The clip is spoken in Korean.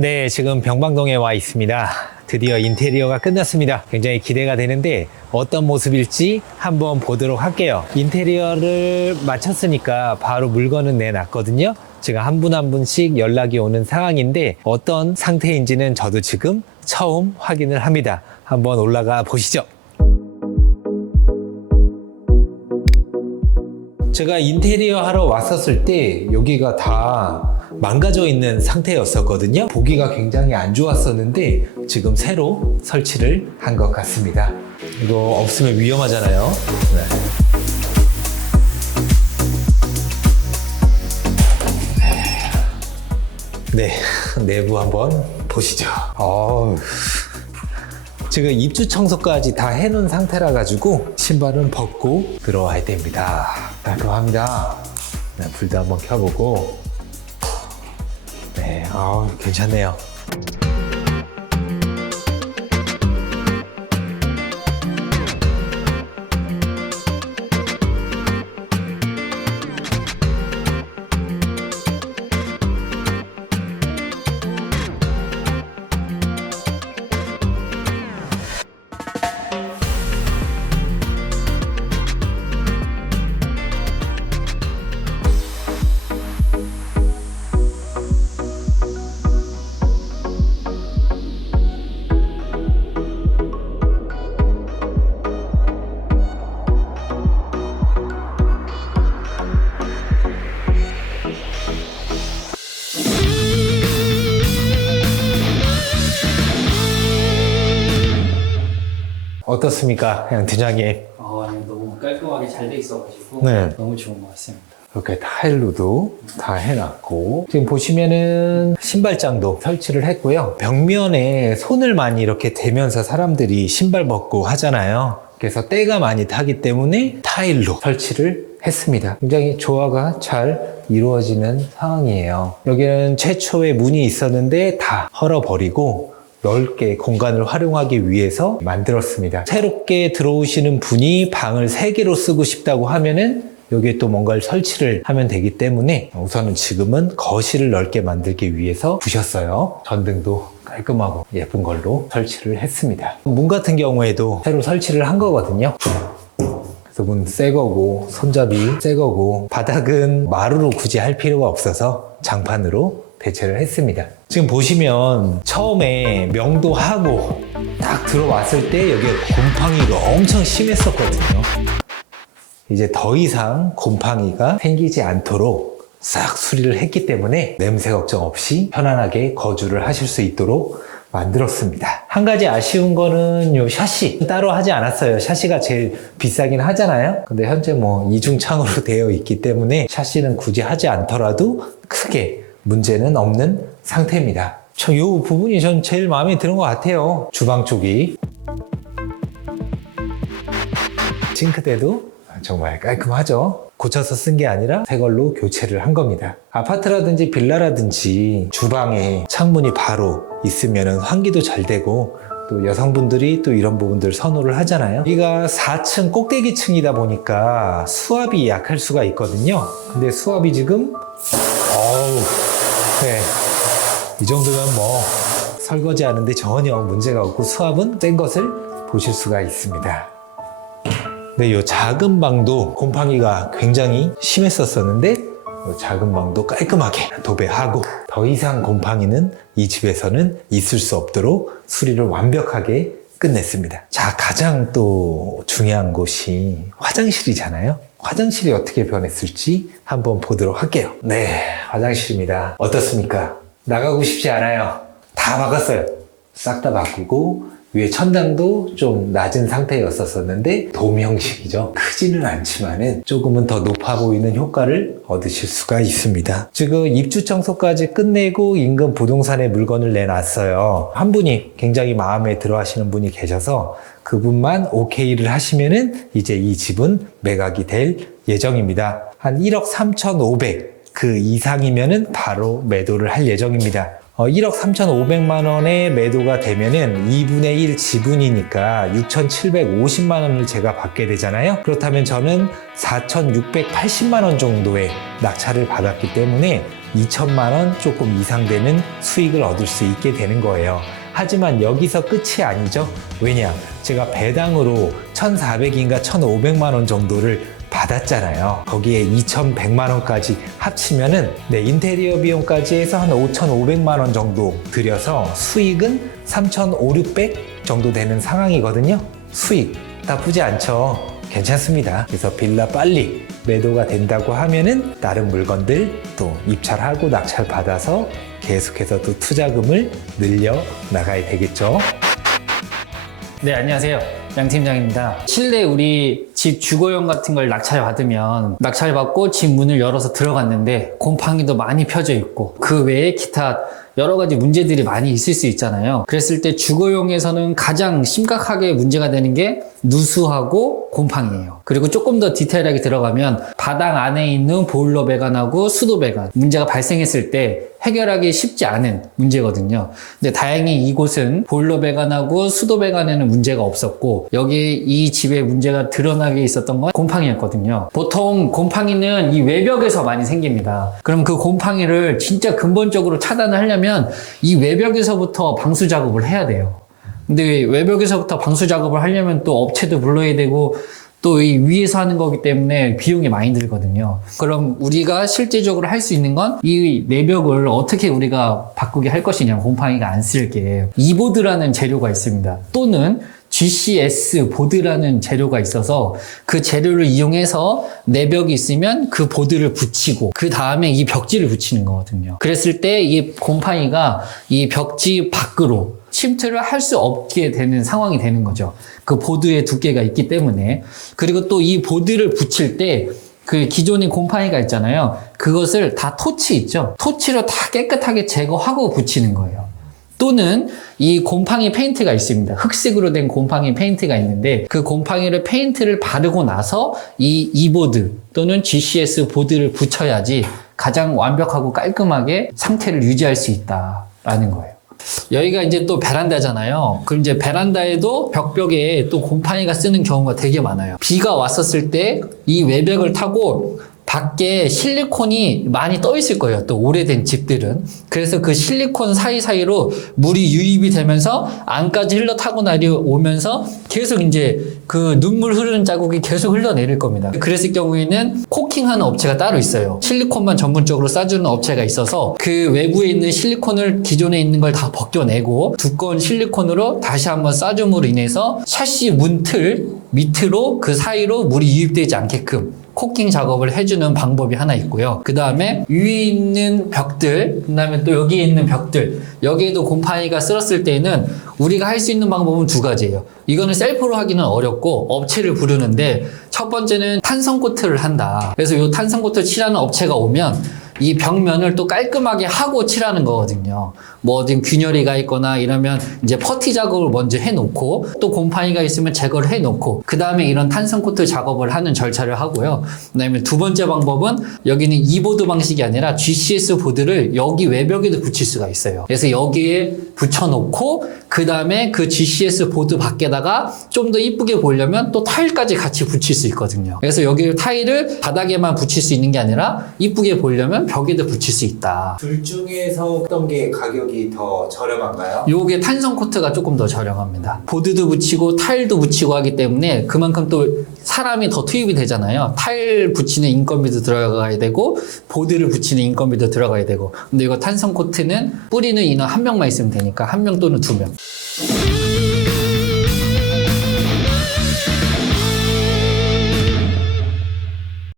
네, 지금 병방동에 와 있습니다. 드디어 인테리어가 끝났습니다. 굉장히 기대가 되는데 어떤 모습일지 한번 보도록 할게요. 인테리어를 마쳤으니까 바로 물건은 내놨거든요. 제가 한 분 한 분씩 연락이 오는 상황인데 어떤 상태인지는 저도 지금 처음 확인을 합니다. 한번 올라가 보시죠. 제가 인테리어 하러 왔었을 때 여기가 다 망가져 있는 상태였었거든요. 보기가 굉장히 안 좋았었는데 지금 새로 설치를 한 것 같습니다. 이거 없으면 위험하잖아요. 네, 내부 한번 보시죠. 지금 입주 청소까지 다 해놓은 상태라 가지고 신발은 벗고 들어와야 됩니다. 깔끔합니다. 네, 불도 한번 켜보고. 네, 괜찮네요. 어떻습니까, 양 팀장님? 너무 깔끔하게 잘 돼 있어가지고 네. 너무 좋은 것 같습니다. 이렇게 타일로도 다 해놨고, 지금 보시면은 신발장도 설치를 했고요. 벽면에 손을 많이 이렇게 대면서 사람들이 신발 벗고 하잖아요. 그래서 때가 많이 타기 때문에 타일로 설치를 했습니다. 굉장히 조화가 잘 이루어지는 상황이에요. 여기는 최초의 문이 있었는데 다 헐어버리고 넓게 공간을 활용하기 위해서 만들었습니다. 새롭게 들어오시는 분이 방을 3개로 쓰고 싶다고 하면은 여기에 또 뭔가를 설치를 하면 되기 때문에 우선은 지금은 거실을 넓게 만들기 위해서 부셨어요. 전등도 깔끔하고 예쁜 걸로 설치를 했습니다. 문 같은 경우에도 새로 설치를 한 거거든요. 그래서 문 새 거고, 손잡이 새 거고, 바닥은 마루로 굳이 할 필요가 없어서 장판으로 대체를 했습니다. 지금 보시면 처음에 명도하고 딱 들어왔을 때 여기가 곰팡이가 엄청 심했었거든요. 이제 더 이상 곰팡이가 생기지 않도록 싹 수리를 했기 때문에 냄새 걱정 없이 편안하게 거주를 하실 수 있도록 만들었습니다. 한 가지 아쉬운 거는 요 샤시 따로 하지 않았어요. 샤시가 제일 비싸긴 하잖아요. 근데 현재 뭐 이중창으로 되어 있기 때문에 샤시는 굳이 하지 않더라도 크게 문제는 없는 상태입니다. 이 부분이 전 제일 마음에 드는 것 같아요. 주방 쪽이. 싱크대도 정말 깔끔하죠. 고쳐서 쓴 게 아니라 새 걸로 교체를 한 겁니다. 아파트라든지 빌라라든지 주방에 창문이 바로 있으면 환기도 잘 되고 또 여성분들이 또 이런 부분들 선호를 하잖아요. 여기가 4층 꼭대기층이다 보니까 수압이 약할 수가 있거든요. 근데 수압이 지금 네, 이 정도면 뭐 설거지 하는데 전혀 문제가 없고 수압은 센 것을 보실 수가 있습니다. 네, 이 작은 방도 곰팡이가 굉장히 심했었는데 이 작은 방도 깔끔하게 도배하고 더 이상 곰팡이는 이 집에서는 있을 수 없도록 수리를 완벽하게 끝냈습니다. 자, 가장 또 중요한 곳이 화장실이잖아요. 화장실이 어떻게 변했을지 한번 보도록 할게요. 네, 화장실입니다. 어떻습니까? 나가고 싶지 않아요. 다 바꿨어요. 싹 다 바꾸고 위에 천장도 좀 낮은 상태였었는데 돔 형식이죠. 크지는 않지만은 조금은 더 높아 보이는 효과를 얻으실 수가 있습니다. 지금 입주 청소까지 끝내고 인근 부동산에 물건을 내놨어요. 한 분이 굉장히 마음에 들어 하시는 분이 계셔서 그분만 오케이를 하시면은 이제 이 집은 매각이 될 예정입니다. 한 1억 3,500 그 이상이면은 바로 매도를 할 예정입니다. 1억 3,500만 원에 매도가 되면은 2분의 1 지분이니까 6,750만 원을 제가 받게 되잖아요. 그렇다면 저는 4,680만 원 정도의 낙찰을 받았기 때문에 2천만 원 조금 이상 되는 수익을 얻을 수 있게 되는 거예요. 하지만 여기서 끝이 아니죠. 왜냐? 제가 배당으로 1,400인가 1,500만 원 정도를 받았잖아요. 거기에 2,100만 원까지 합치면은 인테리어 비용까지 해서 한 5,500만 원 정도 들여서 수익은 3,500, 600 정도 되는 상황이거든요. 수익 나쁘지 않죠. 괜찮습니다. 그래서 빌라 빨리 매도가 된다고 하면은 다른 물건들 또 입찰하고 낙찰 받아서 계속해서 또 투자금을 늘려 나가야 되겠죠. 네, 안녕하세요. 양 팀장입니다. 실내 우리 집 주거용 같은 걸 낙찰 받으면 낙찰 받고 집 문을 열어서 들어갔는데 곰팡이도 많이 펴져 있고 그 외에 기타 여러 가지 문제들이 많이 있을 수 있잖아요. 그랬을 때 주거용에서는 가장 심각하게 문제가 되는 게 누수하고 곰팡이에요. 그리고 조금 더 디테일하게 들어가면 바닥 안에 있는 보일러 배관하고 수도 배관 문제가 발생했을 때 해결하기 쉽지 않은 문제거든요. 근데 다행히 이곳은 보일러 배관하고 수도 배관에는 문제가 없었고 여기 이 집에 문제가 드러나게 있었던 건 곰팡이였거든요. 보통 곰팡이는 이 외벽에서 많이 생깁니다. 그럼 그 곰팡이를 진짜 근본적으로 차단을 하려면 이 외벽에서부터 방수 작업을 해야 돼요. 근데 외벽에서부터 방수 작업을 하려면 또 업체도 불러야 되고 또 이 위에서 하는 거기 때문에 비용이 많이 들거든요. 그럼 우리가 실제적으로 할 수 있는 건 이 내벽을 어떻게 우리가 바꾸게 할 것이냐, 곰팡이가 안 쓸게. 이보드라는 재료가 있습니다. 또는 GCS 보드라는 재료가 있어서 그 재료를 이용해서 내벽이 있으면 그 보드를 붙이고 그 다음에 이 벽지를 붙이는 거거든요. 그랬을 때 이 곰팡이가 이 벽지 밖으로 침투를 할 수 없게 되는 상황이 되는 거죠. 그 보드의 두께가 있기 때문에. 그리고 또 이 보드를 붙일 때 그 기존의 곰팡이가 있잖아요. 그것을 다 토치 있죠. 토치로 다 깨끗하게 제거하고 붙이는 거예요. 또는 이 곰팡이 페인트가 있습니다. 흑색으로 된 곰팡이 페인트가 있는데 그 곰팡이를 페인트를 바르고 나서 이 이보드 또는 GCS 보드를 붙여야지 가장 완벽하고 깔끔하게 상태를 유지할 수 있다라는 거예요. 여기가 이제 또 베란다잖아요. 그럼 이제 베란다에도 벽벽에 또 곰팡이가 쓰는 경우가 되게 많아요. 비가 왔었을 때 이 외벽을 타고 밖에 실리콘이 많이 떠 있을 거예요. 또 오래된 집들은. 그래서 그 실리콘 사이사이로 물이 유입이 되면서 안까지 흘러 타고 내려오면서 계속 이제 그 눈물 흐르는 자국이 계속 흘러내릴 겁니다. 그랬을 경우에는 코킹하는 업체가 따로 있어요. 실리콘만 전문적으로 싸주는 업체가 있어서 그 외부에 있는 실리콘을 기존에 있는 걸 다 벗겨내고 두꺼운 실리콘으로 다시 한번 싸줌으로 인해서 샤시 문틀 밑으로 그 사이로 물이 유입되지 않게끔 코킹 작업을 해주는 방법이 하나 있고요. 그 다음에 위에 있는 벽들, 그 다음에 또 여기에 있는 벽들, 여기에도 곰팡이가 쓸었을 때는 우리가 할 수 있는 방법은 두 가지예요. 이거는 셀프로 하기는 어렵고 업체를 부르는데 첫 번째는 탄성 코트를 한다. 그래서 이 탄성 코트 칠하는 업체가 오면 이 벽면을 또 깔끔하게 하고 칠하는 거거든요. 뭐 어딘 균열이가 있거나 이러면 이제 퍼티 작업을 먼저 해놓고 또 곰팡이가 있으면 제거를 해놓고 그 다음에 이런 탄성 코트 작업을 하는 절차를 하고요. 그 다음에 두 번째 방법은 여기는 이보드 방식이 아니라 GCS 보드를 여기 외벽에도 붙일 수가 있어요. 그래서 여기에 붙여놓고 그 다음에 그 GCS 보드 밖에다가 좀 더 이쁘게 보려면 또 타일까지 같이 붙일 수 있거든요. 그래서 여기 타일을 바닥에만 붙일 수 있는 게 아니라 이쁘게 보려면 벽에도 붙일 수 있다. 둘 중에서 어떤 게 가격이 더 저렴한가요? 요게 탄성 코트가 조금 더 저렴합니다. 보드도 붙이고 타일도 붙이고 하기 때문에 그만큼 또 사람이 더 투입이 되잖아요. 타일 붙이는 인건비도 들어가야 되고 보드를 붙이는 인건비도 들어가야 되고 근데 이거 탄성 코트는 뿌리는 인원 한 명만 있으면 되니까 한 명 또는 두 명.